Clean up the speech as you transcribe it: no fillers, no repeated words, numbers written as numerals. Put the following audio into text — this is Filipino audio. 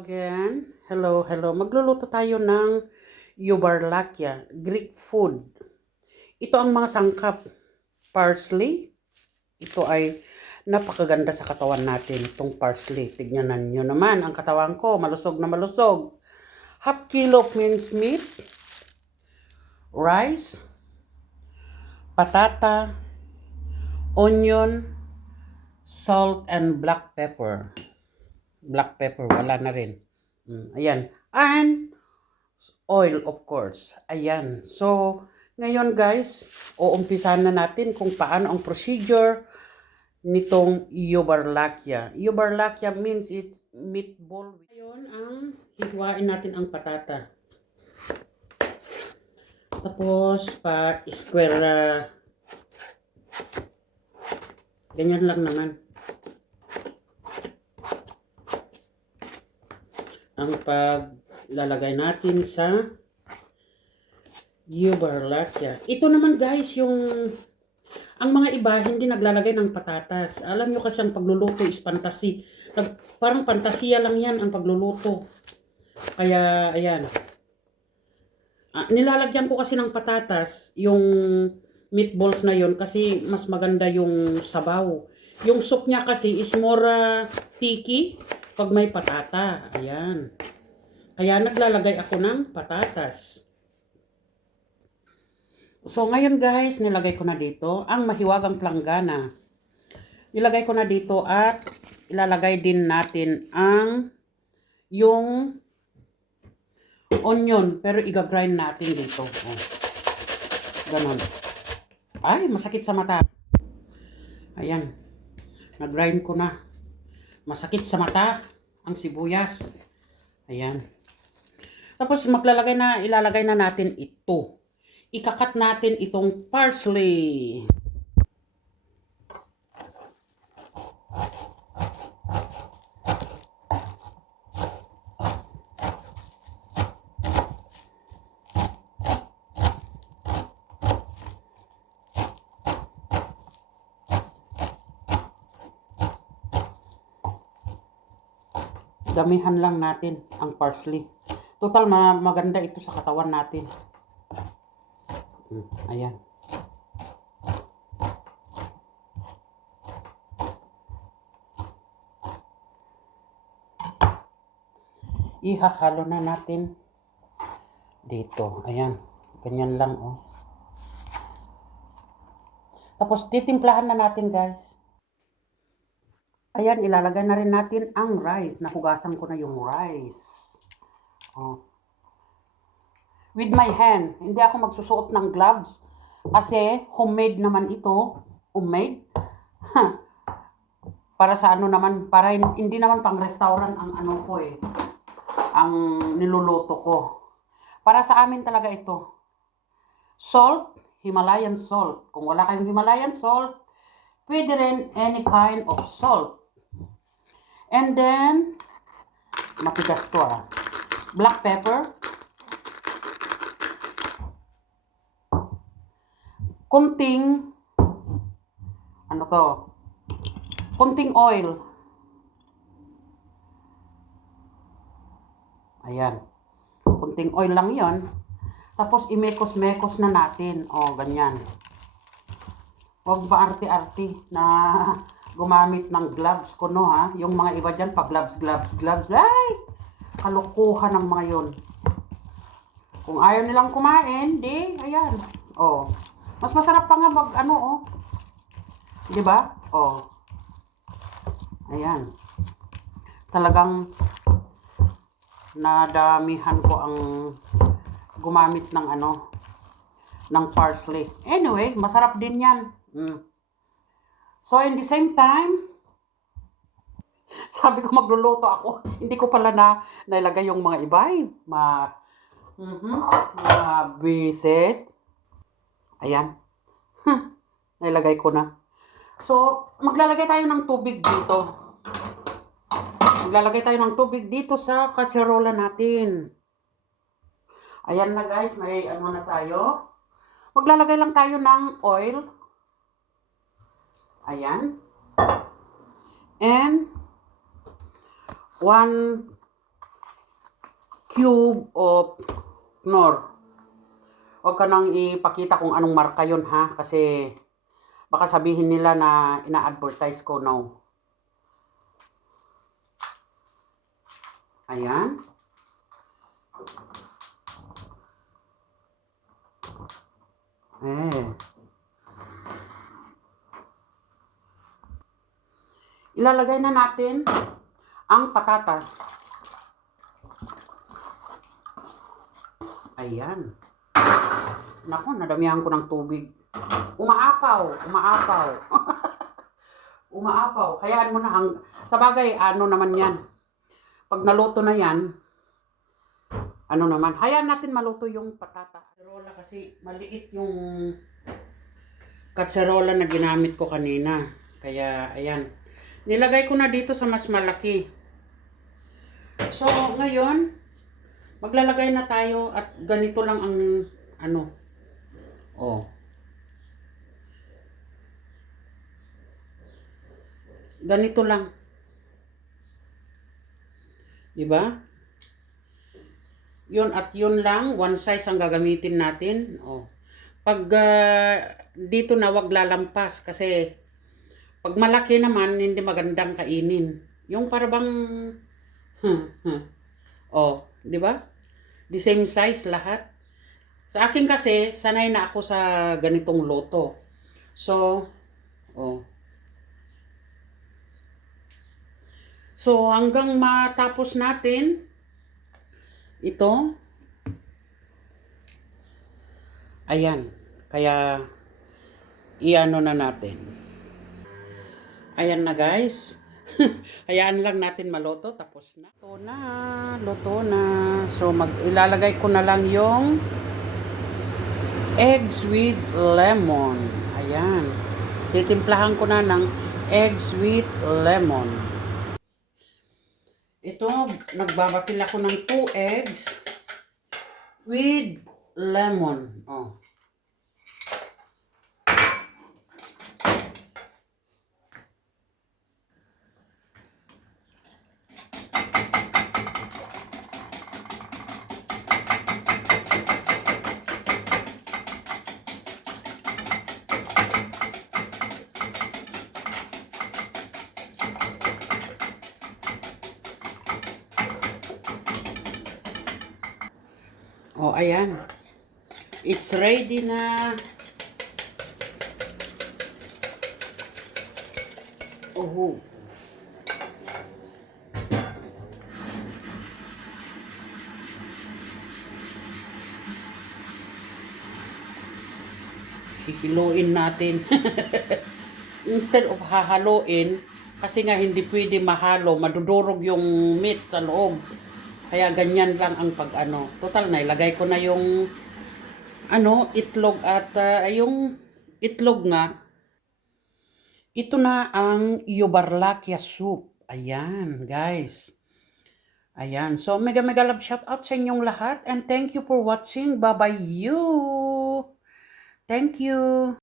again. Hello, hello. Magluluto tayo ng youbarlakia, Greek food. Ito ang mga sangkap. Parsley. Ito ay napakaganda sa katawan natin, itong parsley. Tignan nyo naman ang katawan ko, malusog na malusog. Half kilo of minced meat, rice, patata, onion, salt, and black pepper. Black pepper, wala na rin. Ayan. And oil, of course. Ayan. So, ngayon guys, uumpisahan na natin kung paano ang procedure nitong youbarlakia. Youbarlakia means it's meatball. Ngayon, hiwain natin ang patata. Tapos, pa-square, ganyan lang naman. Ang paglalagay natin sa youbarlakia. Ito naman guys, ang mga iba hindi naglalagay ng patatas. Alam nyo kasi ang pagluluto is fantasy. Parang fantasiya lang yan ang pagluluto. Kaya, ayan. Nilalagyan ko kasi ng patatas yung meatballs na yon kasi mas maganda yung sabaw. Yung soup niya kasi is more sticky pag may patata. Ayan. Kaya naglalagay ako ng patatas. So ngayon guys, nilagay ko na dito ang mahiwagang planggana. Nilagay ko na dito at ilalagay din natin yung onion, pero i-grind natin dito. Oh. Ganon. Ay, masakit sa mata. Ayan. Nag-grind ko na. Masakit sa mata ang sibuyas. Ayan. Tapos ilalagay na natin ito. Ikakat natin itong parsley. Damihan lang natin ang parsley. Total, maganda ito sa katawan natin. Ayan. Ihahalo na natin dito. Ayan. Ganyan lang, oh. Tapos, titimplahan na natin, guys. Ayan, ilalagay na rin natin ang rice. Nahugasan ko na yung rice. Oh. With my hand. Hindi ako magsusuot ng gloves. Kasi homemade naman ito. Homemade. Para sa ano naman. Para hindi naman pang restaurant ang ano ko eh. Ang niluluto ko. Para sa amin talaga ito. Salt. Himalayan salt. Kung wala kayong Himalayan salt, pwede rin any kind of salt. And then, matigas to black pepper. Kunting oil. Ayan. Kunting oil lang yon. Tapos imekos-mekos na natin. O, ganyan. Huwag ba arte-arte na gumamit ng gloves ko, no, ha? Yung mga iba dyan, pag gloves. Ay! Kalukuhan ng mga yon. Kung ayaw nilang kumain, di, ayan. O. Mas masarap pa nga di ba? Oh. Ayan. Talagang nadamihan ko ang gumamit ng ng parsley. Anyway, masarap din 'yan. So in the same time, sabi ko magluluto ako. Hindi ko pala nailagay yung mga ibay. Visit. Ayan. Nailagay ko na. So, maglalagay tayo ng tubig dito. Maglalagay tayo ng tubig dito sa katserola natin. Ayan na guys, may na tayo. Maglalagay lang tayo ng oil. Ayan. And 1 cube of Knorr. Huwag ka nang ipakita kung anong marka yun, ha? Kasi baka sabihin nila na ina-advertise ko, no. Ayan. Ilalagay na natin ang patata. Ayan. Naku, nadamihan ko ng tubig. Umaapaw. Umaapaw. Hayaan mo na. Sa bagay, ano naman yan. Pag naluto na yan, ano naman, hayaan natin maluto yung patata. Katserola kasi maliit yung katserola na ginamit ko kanina. Kaya, ayan. Nilagay ko na dito sa mas malaki. So, ngayon, maglalagay na tayo at ganito lang ang ano. Oh. Ganito lang. Diba? Yun at yun lang. One size ang gagamitin natin. Oh. Pag dito na wag lalampas kasi pag malaki naman hindi magandang kainin. Yung parang oh, 'di ba? The same size lahat. Sa akin kasi sanay na ako sa ganitong loto. So, oh. So hanggang matapos natin ito. Ayan. Kaya iano na natin. Ayan na guys. Hayaan lang natin maluto. Tapos na. Luto na. So ilalagay ko na lang yung eggs with lemon. Ayan. Titimplahan ko na ng eggs with lemon. Ito, nagbabatil ako ng 2 eggs with lemon. Oh. Oh, ayan. It's ready na. Oh. Hihiluin natin. Instead of hahaluin, kasi nga hindi pwede mahalo, madudurog yung meat sa loob. Kaya ganyan lang ang pag-ano. Total na, ilagay ko na yung itlog at yung itlog nga. Ito na ang Yobarlakia soup. Ayan, guys. Ayan. So, mega love shout out sa inyong lahat and thank you for watching. Bye-bye you. Thank you.